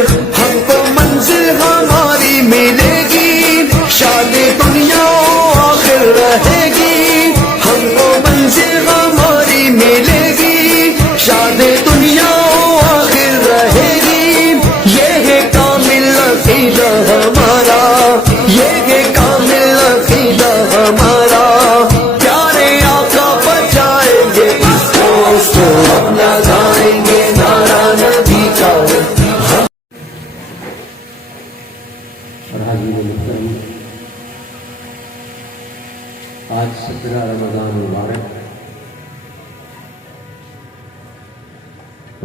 ہم کو منزل ہماری ملے گی، شاد دنیا آخر رہے گی، ہم کو منزل ہماری ملے گی، شاد دنیا آخر رہے گی، یہ ہے کامل عقیدہ ہمارا، یہ ہے کامل عقیدہ ہمارا، پیارے آقا بچائیں گے اس دوست کو، ہم لگائیں گے نعرہ نبی کا۔ اور حاضرین محترم، آج 17 رمضان مبارک،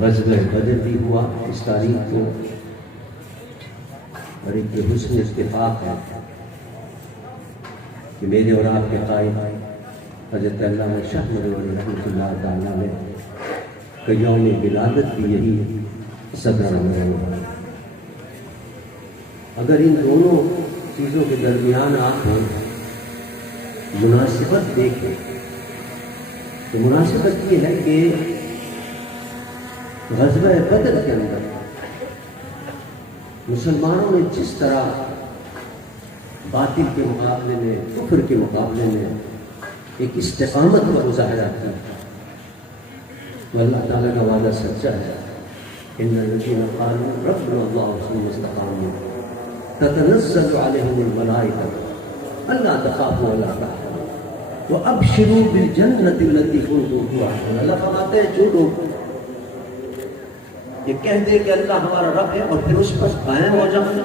غزوہ بدر بھی ہوا اس تاریخ کو، اور ایک حسن اتفاق ہے کہ میرے اور آپ کے قائد حضرت علامہ شاہ مدنی رحمۃ اللہ تعالیٰ نے کہ یوم ولادت بھی یہی 17 رمضان مبارک۔ اگر ان دونوں چیزوں کے درمیان آپ مناسبت دیکھیں تو مناسبت یہ ہے کہ غزوہ بدر کے اندر مسلمانوں نے جس طرح باطل کے مقابلے میں، کفر کے مقابلے میں ایک استقامت کا مظاہرہ کیا، وہ اللہ تعالیٰ کا وعدہ سچا ہے، ان الذین قالوا ربنا اللہ ثم استقاموا تتنزل علیہم الملائکہ الا تخافوا ولا تحزنوا وابشروا بالجنۃ التی کنتم توعدون۔ اللہ فرماتے ہیں جو لوگ یہ کہہ دے کہ اللہ ہمارا رب ہے اور پھر اس پر قائم ہو جانا،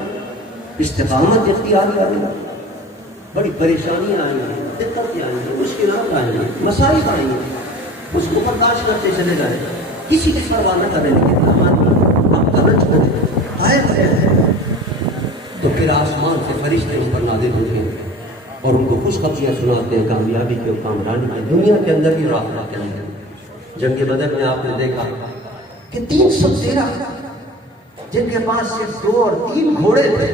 استقامت اختیار کرنا، بڑی پریشانیاں آئیں گی، دقتیں آئیں گی، مشکلات آئیں گی، مسائل آئیں گی، اس کو برداشت کرتے چلے جائیں، کسی کی پرواہ نہ کریں گے، آپ کا رج کو قائم ہے، تو پھر آسمان سے فرشتے ان پر نازل ہوتے ہیں اور ان کو خوشخبریاں سناتے ہیں کامیابی کے اور کامرانی کی، دنیا کے اندر بھی راحت کے اندر۔ جنگ بدر میں آپ نے دیکھا کہ 313 جن کے پاس صرف 2 اور 3 گھوڑے تھے،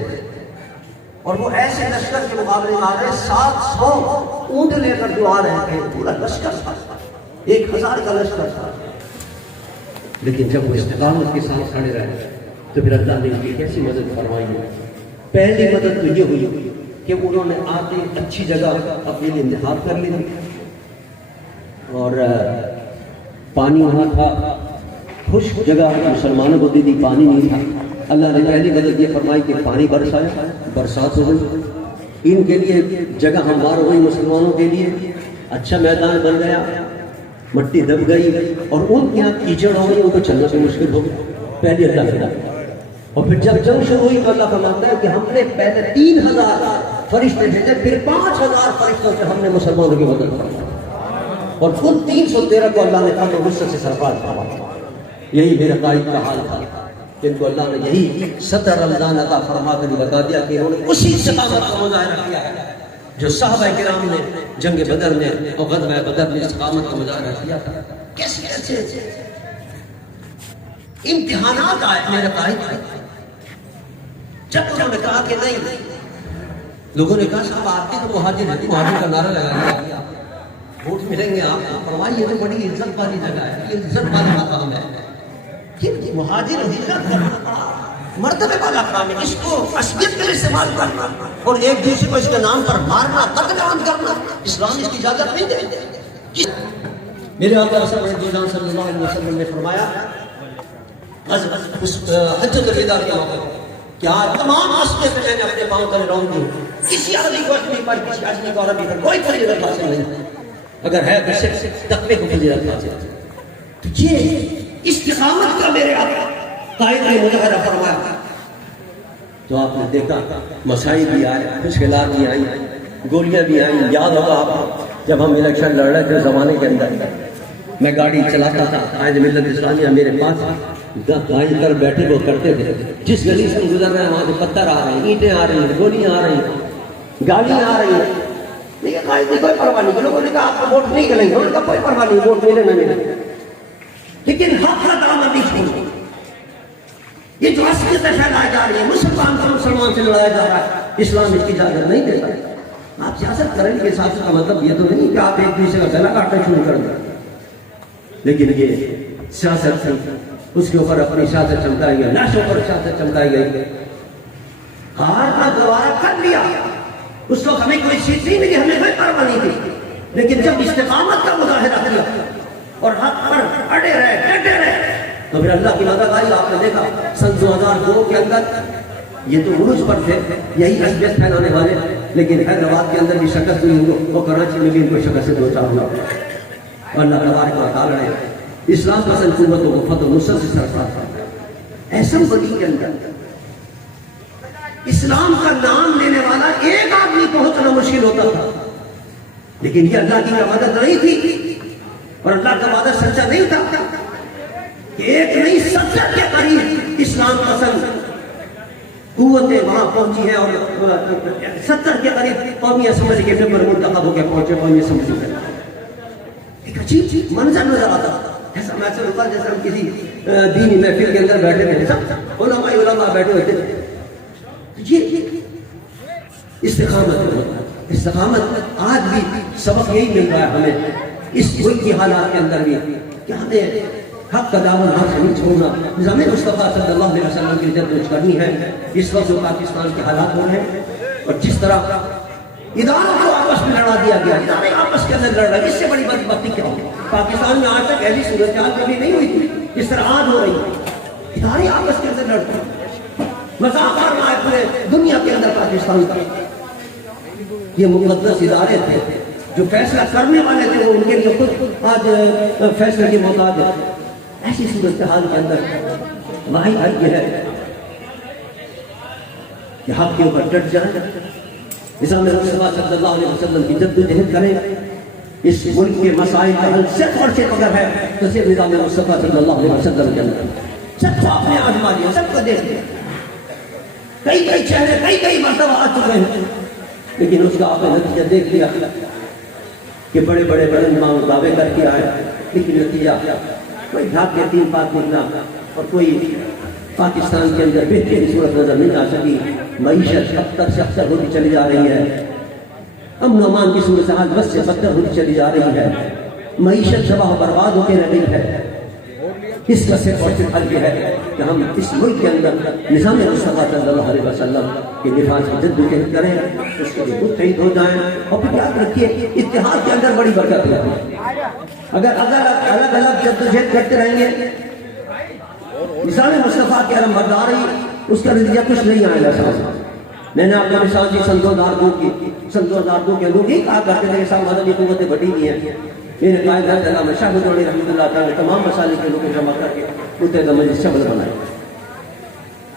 اور وہ ایسے لشکر کے مقابلے میں آ رہے 700 اونٹ لے کر جو آ رہے تھے، پورا لشکر تھا، 1000 کا لشکر تھا، لیکن جب وہ استقامت کے ساتھ کھڑے رہے تو پھر اللہ نے ان کی کیسی مدد فرمائی ہے۔ پہلی مدد تو یہ ہوئی کہ انہوں نے آتے اچھی جگہ اپنے لیے انتخاب کر لی، اور پانی وہاں تھا، خشک جگہ مسلمانوں کو دی پانی نہیں تھا، اللہ نے پہلی مدد یہ فرمائی کہ پانی برسایا، برسات ہو گئی، ان کے لیے جگہ ہموار ہو گئی، مسلمانوں کے لیے اچھا میدان بن گیا، مٹی دب گئی، اور ان کے یہاں کیچڑ ہو گئی، ان کو چلنا سے مشکل ہو گئی، پہلی اللہ کی طرف۔ اور پھر جب جنگ شروع ہوئی تو اللہ فرماتا ہے کہ ہم نے پہلے 3000 فرشتے بھیجے، پھر 5000 فرشتوں سے ہم نے مسلمانوں کی مدد فرمائی، اور خود 313 کو اللہ نے کہا تو غصے سے سرفراز فرمایا۔ یہی میرے قائد کا حال تھا، جن کو اللہ نے یہی 17 رمضان عطا فرما کر بتا دیا کہ انہوں نے اسی استقامت کا مظاہرہ کیا ہے جو صحابہ کرام نے جنگ بدر میں اور غزوہ بدر میں استقامت کا مظاہرہ کیا تھا۔ کیسے کیسے امتحانات آئے میرے قائد کا، جب انہوں نے کہا کہ نہیں، لوگوں نے کہا صاحب آپ کے تو مہاجر ہیں، مہاجر کا نعرہ لگا لیا، ووٹ ملیں گے آپ کو، فرمائیے یہ تو بڑی عزت والی جگہ ہے، یہ عزت والا مقام ہے، مہاجر ہجرت کرنا مرتبے والا کام ہے، اس کو عصبیت کے لیے استعمال کرنا اور ایک دوسرے کو اس کے نام پر مارنا، قتل عام کرنا، اسلام اس کی اجازت نہیں دے۔ میرے آقا صلی اللہ علیہ وسلم نے فرمایا حجۃ الوداع کے موقع کہ آج تمام عصبے پہ میں نے اپنے پاؤں تلے رون دی، کسی عربی کو عجمی پر، کسی عجمی کو عربی پر کوئی فضیلت حاصل نہیں، اگر ہے تو صرف تقوی کو فضیلت حاصل ہے۔ تو یہ استقامت کا میرے آقا قائد نے مظاہرہ فرمایا، تو آپ نے دیکھا مسائل بھی آئے، مشکلات بھی آئیں، گولیاں بھی آئیں۔ یاد ہوگا آپ جب ہم الیکشن لڑ رہے تھے زمانے کے اندر، میں گاڑی چلاتا تھا، قائد ملت اسلامیہ میرے پاس دائیں طرف بیٹھے وہ کرتے تھے، جس گلی سے گزر رہے ہیں وہاں سے پتھر آ رہے ہیں، اینٹیں آ رہی ہیں، گولیاں آ رہی ہیں، گاڑیاں آ رہی ہیں، لیکن قائد نے کوئی پرواہ نہیں، لوگوں نے کہا آپ کو ووٹ نہیں کریں گے، انہوں نے کہا کوئی پرواہ نہیں، ووٹ ملے نہ ملے، لیکن حق کا دامن نہیں چھوڑیں۔ یہ جو عصبیتیں پھیلائی جا رہی ہیں، مسلمان کو مسلمان سے لڑایا جا رہا ہے، اسلام اس کی اجازت نہیں دیتا۔ آپ سیاست کریں گے، سیاست کا مطلب یہ تو نہیں کہ آپ ایک دوسرے کا گلا کاٹنا شروع کر دیں، لیکن یہ سیاست اس کے اوپر اپنی شہادت چمکائی گئی، لاشوں پر شہادت چمکائی گئی، ہار کا گوارا کر لیا. اس وقت ہمیں کوئی چیز نہیں ملی، ہمیں کوئی پرواہ نہیں تھی، لیکن جب استقامت کا مظاہرہ کیا اور حق پر اڑے رہے، ڈٹے رہے، تو پھر اللہ کی مدد آئی. آپ نے دیکھا سن 2002 کے اندر یہ تو عروج پر تھے، یہی اذیت پھیلانے والے، لیکن حیدرآباد کے اندر بھی شکست ہوئی ان کو، اور کراچی میں بھی ان کو شکست سے دو چار ہوا. اللہ تبارک و تعالیٰ نے اسلام پسند قوتوں کو فتح و نصرت سے سرفراز کیا. اسمبلی کے اندر اسلام کا نام لینے والا ایک آدمی پہنچنا مشکل ہوتا تھا، لیکن یہ اللہ کی مدد نہیں تھی اور اللہ کا وعدہ سچا نہیں تھا کہ ایک نہیں 70 کے قریب اسلام پسند قوتیں وہاں پہنچی ہیں، اور 70 کے قریب قومی اسمبلی کے ممبر منتخب ہو کے پہنچے قومی اسمبلی میں. ایک عجیب منظر نظر آتا، ایسا محسوس ہوتا جیسے ہم کسی دینی محفل کے اندر بیٹھے تھے، سب علماء بیٹھے ہوتے تھے. یہ استقامت آج بھی سبق یہی مل رہا ہے ہمیں اس ملک کی حالات کے اندر بھی، کہ ہمیں حق کا دامن ہاتھ سے نہیں چھوڑنا، نظام مصطفیٰ صلی اللہ علیہ وسلم کی جدوجہد کرنی ہے. اس وقت جو پاکستان کے حالات ہو رہے ہیں اور جس طرح اداروں کو آپس میں لڑا دیا گیا، ادارے آپس کے اندر لڑ رہے ہیں، اس سے بڑی بدبختی کیا ہوگی؟ پاکستان میں آج تک ایسی صورتحال کبھی نہیں ہوئی تھی جس طرح آج ہو رہی ہے. ادارے آپس کے اندر لڑتے ہیں، مذاق ہے پورے دنیا کے اندر پاکستان کا. یہ مقدس ادارے تھے جو فیصلہ کرنے والے تھے، وہ ان کے لیے خود آج فیصلے کی محتاج ہے. ایسی صورتحال کے اندر واحد حل یہ ہے کہ حق کے اوپر ڈٹ جائیں، نظام مصطفیٰ صلی اللہ علیہ وسلم کی جدوجہد کریں. اس ملک کے مسائل کا حل صرف اور صرف اگر ہے تو صرف نظام مصطفیٰ صلی اللہ علیہ وسلم کے اندر. سب کو آپ نے آزما لیا، سب کو دیکھ لیا، کئی چہرے کئی مرتبہ آ چکے ہیں، لیکن اس کا آپ نے نتیجہ دیکھ لیا کہ بڑے بلند دعوے کر کے آئے، لیکن نتیجہ کوئی ڈھاک کے 3 بات نکلا اور کوئی پاکستان کے اندر بہترین صورت نظر نہیں آ سکی. معیشت اکثر سے اکثر ہوتی چلی جا رہی ہے، امن و امان کی صورتحال بس سے بدتر ہوتی چلی جا رہی ہے، معیشت تباہ و برباد ہوتے رہ رہی ہے. اس کا صرف اور صرف حل یہ ہے کہ ہم اس ملک کے اندر نظام مصطفیٰ صلی اللہ علیہ وسلم کے دفاع سے جدوجہد کریں، اس کے لیے متحد ہو جائیں. اور پھر یاد رکھیے اتحاد کے اندر بڑی برکت ہے. اگر الگ الگ جدوجہد کرتے رہیں گے، نظام مصطفیٰ کی علم برداری اس کا نتیجہ کچھ نہیں آئے گا. میں نے آپ کو مثال دی سن 2002 کے لوگ ہی کہا کرتے تھے کہ صاحب مدنی قوتیں بڑی نہیں ہیں. میرے قائد جناب شاہ مدنی رحمۃ اللہ تعالیٰ تمام مسائل کے لوگوں جمع کر کے متحدہ مجلس شمل بنائے،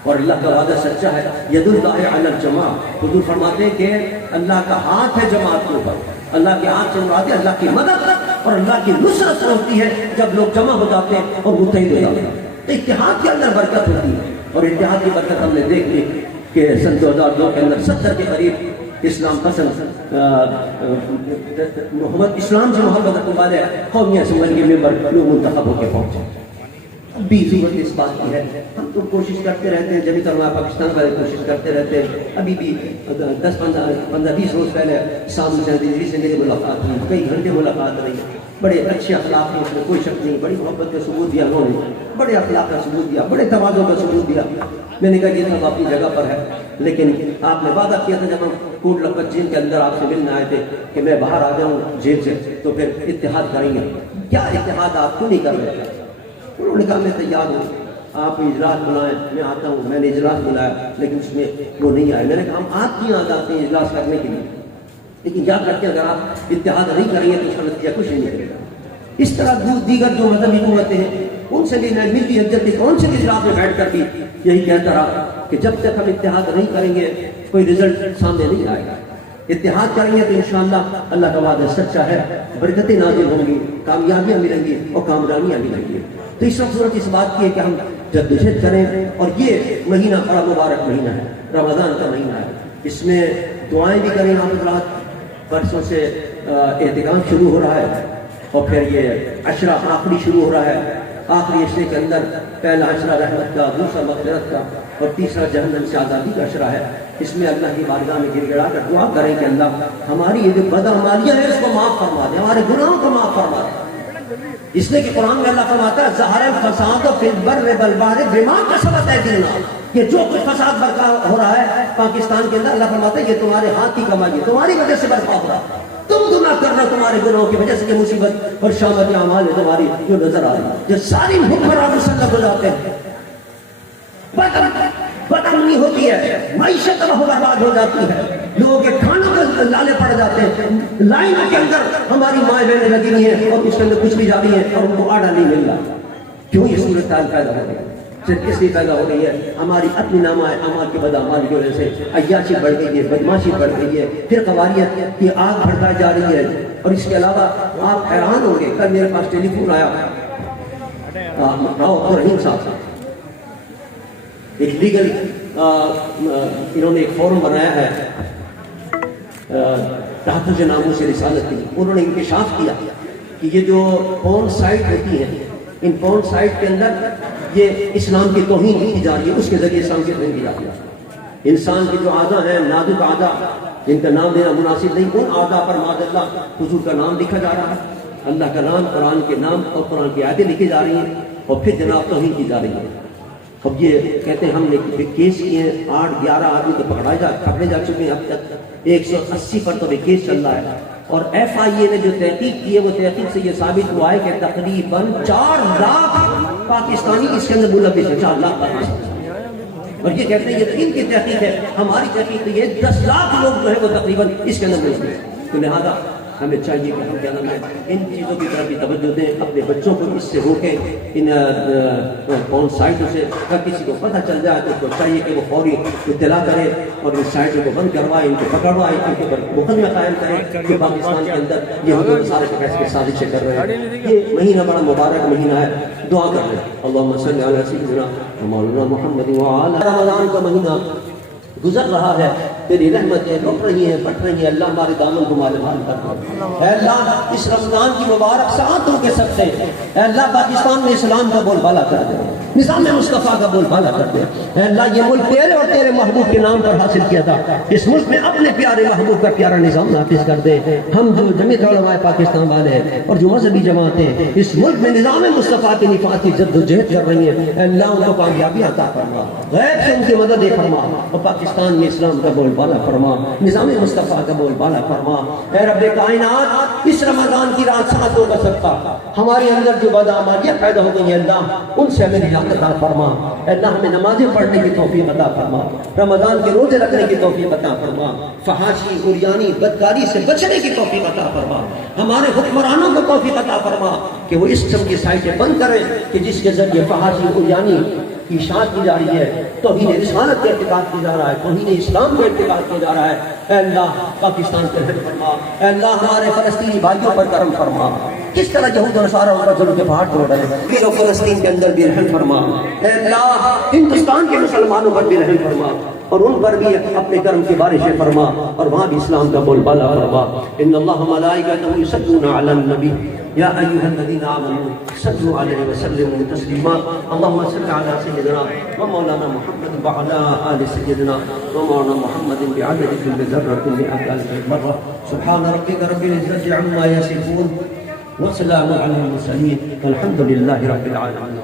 اور اللہ کا وعدہ سچا ہے. ید اللہ علی الجماع، حضور فرماتے ہیں کہ اللہ کا ہاتھ ہے جماعت کے اوپر. اللہ کے ہاتھ سے مراد ہے اللہ کی مدد اور اللہ کی نصرت ہوتی ہے جب لوگ جمع ہو جاتے ہیں اور متحد ہو جاتے ہیں. تو اتحاد کے اندر برکت ہوتی ہے، اور اتحاد کی برکت ہم نے دیکھ لی کہ سن 2002 کے اندر 70 کے قریب اسلام پسند محمد اسلام سے محبت رکھنے والے قومی اسمبلی کے ممبر لوگ منتخب ہو کے پہنچے. اب بھی ضرورت اس بات کی ہے، ہم تو کوشش کرتے رہتے ہیں، جبھی تک پاکستان والے کوشش کرتے رہتے ہیں. ابھی بھی 10-15-20 روز پہلے سامنے سے دلی سے میری ملاقات ہوئی، کئی گھنٹے ملاقات رہی. بڑے اچھے اخلاق ہیں، اس میں کوئی شک نہیں، بڑی محبت کا ثبوت دیا انہوں نے، بڑے اخلاق کا ثبوت دیا، بڑے تواضع کا ثبوت دیا. میں نے کہا یہ سب اپنی جگہ پر ہے، لیکن آپ نے وعدہ کیا تھا جب ہم کوٹ لکھپت جیل کے اندر آپ سے ملنے آئے تھے کہ میں باہر آ جاؤں جیل سے تو پھر اتحاد کریں گے. کیا اتحاد آپ کیوں نہیں کر رہے؟ انہوں نے کہا میں تیار ہوں، آپ اجلاس بلائیں، میں آتا ہوں. میں نے اجلاس بلایا لیکن اس میں وہ نہیں آئے. میں نے کہا ہم آپ کی یہاں جاتے ہیں اجلاس کرنے کے لیے، لیکن کیا کرتے ہیں اگر آپ اتحاد نہیں کریں گے تو اس کا نتیجہ کچھ نہیں کرے گا. اس طرح دیگر جو مذہبی قوتیں ہیں ان سے بھی میں ملتی حجت کون سے اجلاس میں بیٹھ کر بھی یہی کہتا رہا کہ جب تک ہم اتحاد نہیں کریں گے کوئی رزلٹ سامنے نہیں آئے گا. اتحاد کریں گے تو انشاءاللہ اللہ کا وعدہ سچا ہے، برکتیں نازل ہوں گی، کامیابیاں ملیں گی اور کامرانیاں ملیں گی. تو اس وقت صورت اس بات کی ہے کہ ہم جدوجہد کریں، اور یہ مہینہ بڑا مبارک مہینہ ہے، رمضان کا مہینہ ہے. اس میں دعائیں بھی کریں. آپ حضرات پرسوں سے اعتکاف شروع ہو رہا ہے اور پھر یہ عشرہ آخری شروع ہو رہا ہے. آخری عشرے کے اندر پہلا عشرہ رحمت کا، دوسرا مغفرت کا اور تیسرا جہنم سے آزادی کا عشرہ ہے. اس میں اللہ کی بارگاہ میں گر گڑا کر دعا کریں کہ اللہ ہماری یہ جو بدعمالیاں ہیں اس کو معاف فرما دے، ہمارے گناہوں کو معاف فرما دے. اس لیے کہ قرآن میں اللہ فرماتا ہے ظہر الفساد فی البر والبحر بما کسبت ایدی الناس، یہ جو کچھ فساد برپا ہو رہا ہے پاکستان کے اندر، اللہ فرماتا ہے یہ تمہارے ہاتھ کی کمائی ہے، تمہاری وجہ سے برپا ہو رہا ہے، تم گناہ کر رہے ہو تمہارے گناہوں کی وجہ سے، یہ مصیبت اور شامت اعمال ہے تمہاری جو نظر آ رہی ہے، جو ساری حکمران مسلط ہو جاتے ہیں، بدامنی ہوتی ہے، معیشت برباد ہو جاتی ہے، لوگوں کے کھانوں کے لالے پڑ جاتے ہیں، لائن کے اندر ہماری مائیں بہنیں لگی ہوئی ہیں اور اس کے اندر کچھ بھی جا رہی ہیں اور ان کو آڈا نہیں مل رہا۔ کیوں یہ صورتحال پیدا ہو رہی ہے؟ صرف اس لیے پیدا ہو رہی ہے ہماری اپنی نامہ اعمال کے بدعمال کی وجہ سے عیاشی بڑھ گئی ہے، بدماشی بڑھ گئی ہے، پھر قواریت کی آگ بھڑکائی جا رہی ہے۔ اور اس کے علاوہ آپ حیران ہوں گے، کل میرے پاس ٹیلی فون آیا راؤ عبدالرحیم صاحب، ایک لیگل انہوں نے ایک فورم بنایا ہے تحفظ ناموس رسالت کی، انہوں نے انکشاف کیا کہ یہ جو پورن سائٹ ہوتی ہیں، ان پورن سائٹ کے اندر یہ اسلام کی توہین کی جا رہی ہے، اس کے ذریعے اسلام کی توہین کی جا رہی ہے۔ انسان کی جو اعضاء ہیں، نازک اعضاء جن کا نام دینا مناسب نہیں، ان اعضاء پر معاذ اللہ حضور کا نام لکھا جا رہا ہے، اللہ کا نام، قرآن کے نام اور قرآن کی آیتیں لکھی جا رہی ہیں، اور پھر جناب توہین کی جا رہی ہے۔ اب یہ کہتے ہیں ہم نے کیس کیے ہیں، 8-11 آدمی تو پکڑے جا چکے ہیں، اب تک 180 پر تو کیس چل رہا ہے، اور ایف آئی اے نے جو تحقیق کی ہے وہ تحقیق سے یہ ثابت ہوا ہے کہ تقریباً 4 لاکھ پاکستانی اس کے اندر ملوث ہیں، 4 لاکھ پاکستانی، اور یہ کہتے ہیں یہ ان کی تحقیق ہے، ہماری تحقیق تو یہ 10 لاکھ لوگ جو ہے وہ تقریباً اس کے اندر ملوث ہیں۔ تو لہٰذا ہمیں چاہیے کہ ہم کیا نام ہے ان چیزوں کی طرف بھی توجہ دیں، اپنے بچوں کو اس سے روکیں، ان پورن سائٹوں سے۔ اگر کسی کو پتہ چل جائے تو اس کو چاہیے کہ وہ فوری اطلاع کرے اور ان سائٹوں کو بند کروائے، ان کو پکڑوائے، ان کے اوپر مقدمہ قائم کرے کہ پاکستان کے اندر یہ حضور سارے کے فیصلے سازشیں کر رہے ہیں۔ یہ مہینہ بڑا مبارک مہینہ ہے، دعا کر رہے ہیں اللہم صلی علی سیدنا مولانا محمد وعلی۔ رمضان کا مہینہ گزر رہا ہے، تیری رحمتیں رک رہی ہیں، پٹ رہی ہیں، اللہ ہمارے دامن کو مالامال کر۔ اے اللہ اس رمضان کی مبارک ساعتوں کے صدقے اے اللہ پاکستان میں اسلام کا بول بالا کر دے، نظام مصطفیٰ کا بول بالا کر دے۔ اے اللہ یہ ملک تیرے اور تیرے محبوب کے نام پر حاصل کیا تھا، اس ملک میں اپنے پیارے محبوب کا پیارا نظام نافذ کر دے۔ ہم جو جمعیت علماء پاکستان والے ہیں اور جو مذہبی جماعتیں اس ملک میں نظام مصطفیٰ کے نفاذ کی جد و جہد کر رہی ہیں، اے اللہ ان کو کامیابی عطا فرما، غیب سے ان کی مدد فرما، اور پاکستان میں اسلام کا بول بالا فرما، نظام مصطفیٰ کا بول بالا فرما۔ اے رب کائنات اس رمضان کی رات ساعتوں کا صدقہ ہمارے اندر جو بدعمالیاں پیدا ہو گئی ہیں اللہ ان سے ہمیں نجات عطا فرما۔ اے اللہ ہمیں نمازیں پڑھنے کی توفیق عطا فرما، رمضان کے روزے رکھنے کی توفیق عطا فرما، فحاشی عریانی بدکاری سے بچنے کی توفیق عطا فرما، ہمارے حکمرانوں کو توفیق عطا فرما کہ وہ اس قسم کی سائٹیں بند کریں کہ جس کے ذریعے فحاشی عریانی کی اشاعت کی جا رہی ہے، توہین رسالت کا ارتکاب کیا جا رہا ہے، توہین اسلام کا ارتکاب کیا جا رہا ہے۔ اے اللہ پاکستان پر رحم فرما، اے اللہ ہمارے فلسطینی بھائیوں پر کرم فرما، کس طرح یہود و نصارہ ان پر ظلم کے پہاڑ توڑ رہے ہیں، پھر فلسطین کے اندر بھی رحم فرما۔ اے اللہ ہندوستان کے مسلمانوں پر بھی رحم فرما اور ان پر بھی اپنے کرم کی بارشیں فرما اور وہاں بھی اسلام کا بول بالا فرما۔ ان اللہ ملائکتہ یصلون علی النبی یا ایھا الذین آمنوا صلوا علیہ وسلموا تسلیما۔ اللهم صل علی سیدنا ومولانا محمد وعلی آل سیدنا ومولانا محمد بعدد كل ذرة مئة ألف مرة۔ سبحان ربک رب العزة عما یصفون وسلام علی المرسلین والحمد للہ رب العالمین۔